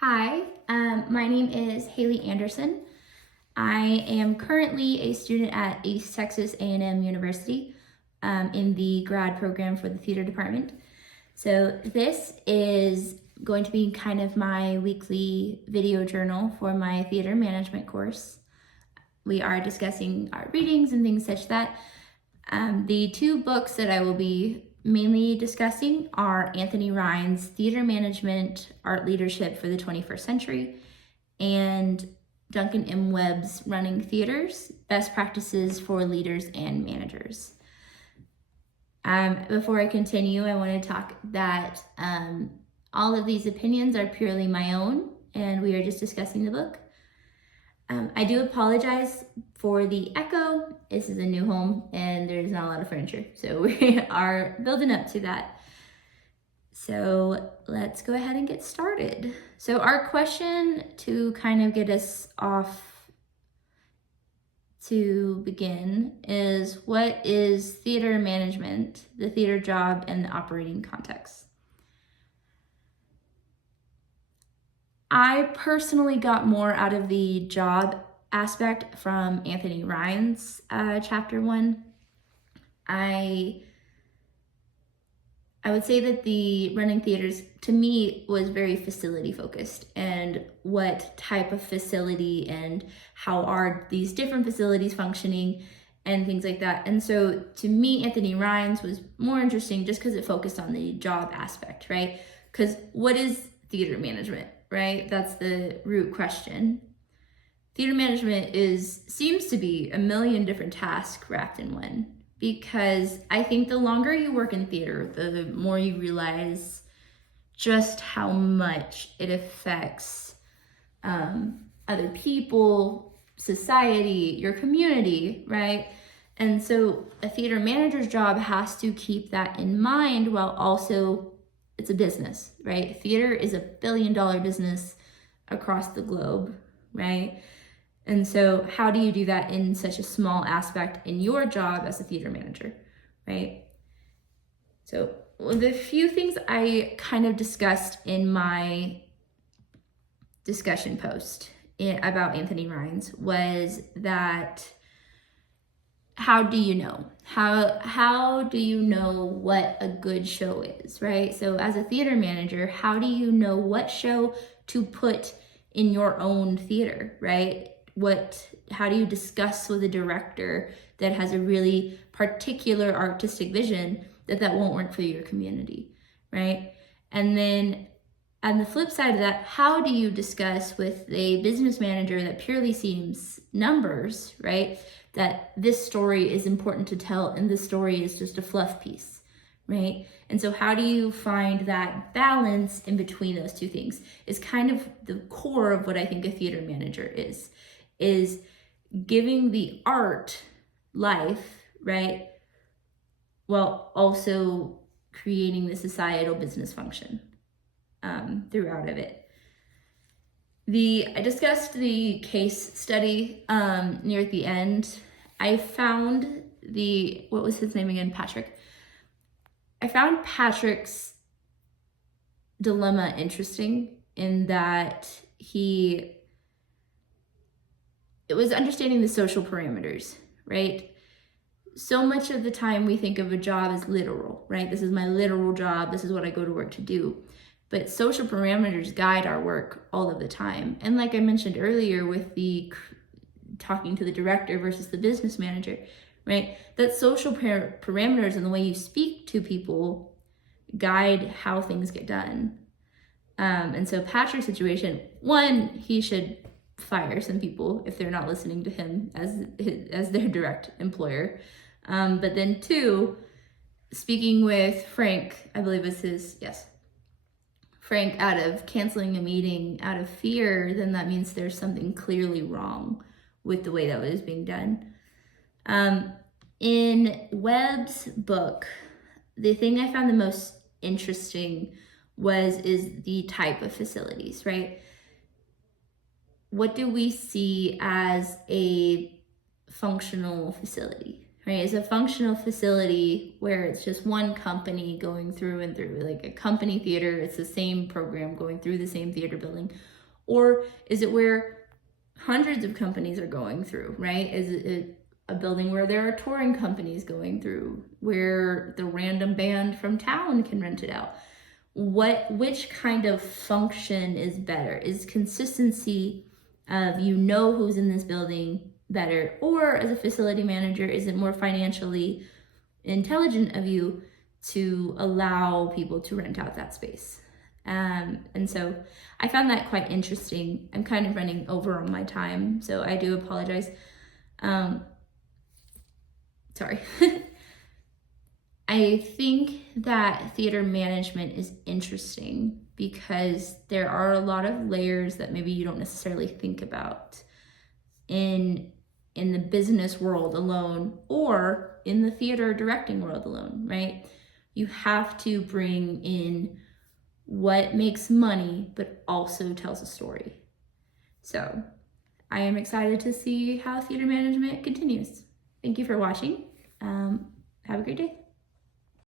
Hi, my name is Haley Anderson. I am currently a student at East Texas A&M University in the grad program for the theater department. So this is going to be kind of my weekly video journal for my theater management course. We are discussing our readings and things such that. The two books that I will be mainly discussing are Anthony Rhine's Theater Management, Art Leadership for the 21st Century, and Duncan M. Webb's Running Theaters, Best Practices for Leaders and Managers. Before I continue, I want to talk that all of these opinions are purely my own, and we are just discussing the book. I do apologize for the echo. This is a new home and there's not a lot of furniture, so we are building up to that. So let's go ahead and get started. So our question to kind of get us off to begin is, what is theater management, the theater job, and the operating context? I personally got more out of the job aspect from Anthony Rhine's chapter 1. I would say that the running theaters, to me, was very facility focused, and what type of facility and how are these different facilities functioning and things like that. And so to me, Anthony Rhine's was more interesting just because it focused on the job aspect, right? Because what is theater management? Right? That's the root question. Theater management seems to be a million different tasks wrapped in one, because I think the longer you work in theater, the more you realize just how much it affects other people, society, your community, right? And so a theater manager's job has to keep that in mind while also it's a business, right? Theater is a billion-dollar business across the globe, right? And so how do you do that in such a small aspect in your job as a theater manager, right? So the few things I kind of discussed in my discussion post about Anthony Rhine's was that, how do you know? How do you know what a good show is, right? So as a theater manager, how do you know what show to put in your own theater, right? How do you discuss with a director that has a really particular artistic vision that won't work for your community, right? And then on the flip side of that, how do you discuss with a business manager that purely sees numbers, right? That this story is important to tell and this story is just a fluff piece, right? And so how do you find that balance in between those two things is kind of the core of what I think a theater manager is giving the art life, right? While also creating the societal business function throughout of it. I discussed the case study near at the end. I found what was his name again? Patrick. I found Patrick's dilemma interesting in that it was understanding the social parameters, right? So much of the time we think of a job as literal, right? This is my literal job. This is what I go to work to do. But social parameters guide our work all of the time. And like I mentioned earlier with the talking to the director versus the business manager, right? That social parameters and the way you speak to people guide how things get done. And so Patrick's situation, one, he should fire some people if they're not listening to him as their direct employer. But then two, speaking with Frank, I believe was Frank, out of canceling a meeting out of fear, then that means there's something clearly wrong with the way that was being done. In Webb's book, the thing I found the most interesting is the type of facilities, right? What do we see as a functional facility, right? Is a functional facility where it's just one company going through and through, like a company theater, it's the same program going through the same theater building? Or is it where hundreds of companies are going through, right? Is it a building where there are touring companies going through, where the random band from town can rent it out? Which kind of function is better? Is consistency of who's in this building better? Or as a facility manager, is it more financially intelligent of you to allow people to rent out that space? And so I found that quite interesting. I'm kind of running over on my time, so I do apologize. Sorry. I think that theater management is interesting because there are a lot of layers that maybe you don't necessarily think about in the business world alone or in the theater directing world alone, right? You have to bring in what makes money but also tells a story. So I am excited to see how theater management continues. Thank you for watching. Have a great day.